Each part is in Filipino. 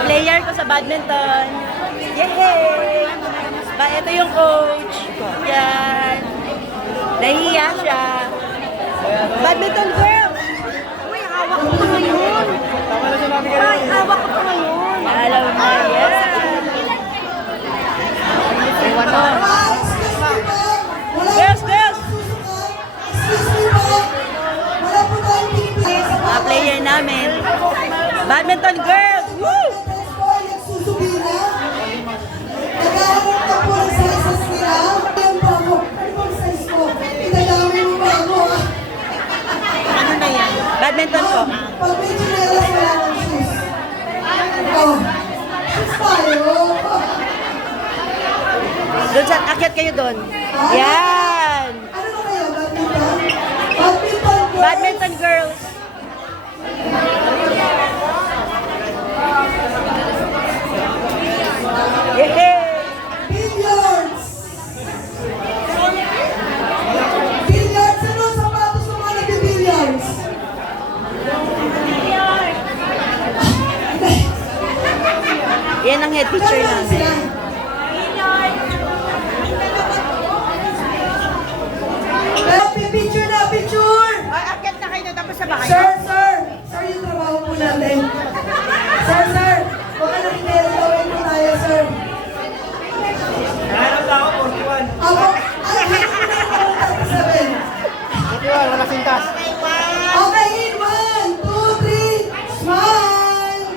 Player ko sa badminton. Yay! Ito yung coach. Yan. Nahihiya siya. Badminton girl! Uy, hawak ko pa ngayon. Ay, hawak ko pa ngayon. Alam mo na yan. Ewan mo. Girls, girls! Mga player namin. Badminton girls! Woo! Naghahanap ka po ng sizes nila. Ayan po ako. Ano bang size ko? Itadami mo ba ako? Ano na yan? Badminton po. Pag may chinelas, wala ng shoes. Oh, shoes tayo. Doon sa, akyat kayo doon. Yan! Ano na kayo? Badminton? Badminton girls? Badminton girls. Yay! Billiards! Billiards! Ano ang sapatos ng mga nagbe-billiards? Yan ang head teacher namin. Picture na, picture! Ay, akyat na kayo tapos sa bahay. Sir, sir! Sir, yung trabaho po natin. Sir, sir! Baka nakikinig gawin po tayo, sir. Nahanap na ako, 41. Ako, ay, hindi ko na ako sasabihin. 41, wala sintas. Okay, in 1, 2, 3, smile!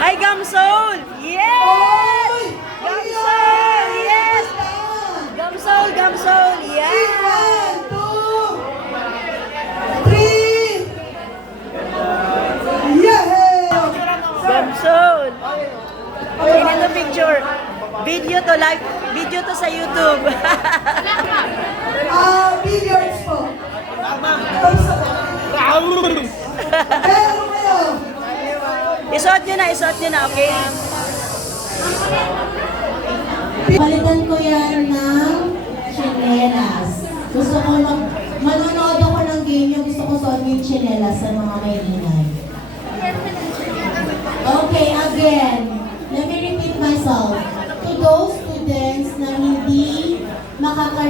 Ay, Gamsol! Yes! Oy! Gamsol! Yes! Gamsol! Gamsol! In Yes! 1, 2, 3, yay! Gamsol! Sino to picture? Video to, live video to sa YouTube. Billiards po. Pero kayo, Isuot nyo na, okay? Palitan ko yan ng chinelas. Gusto ko manonood ako ng game yung gusto ko suot yung chinelas sa mga may ingay. Okay, again. Let me repeat myself. To those students na hindi makaka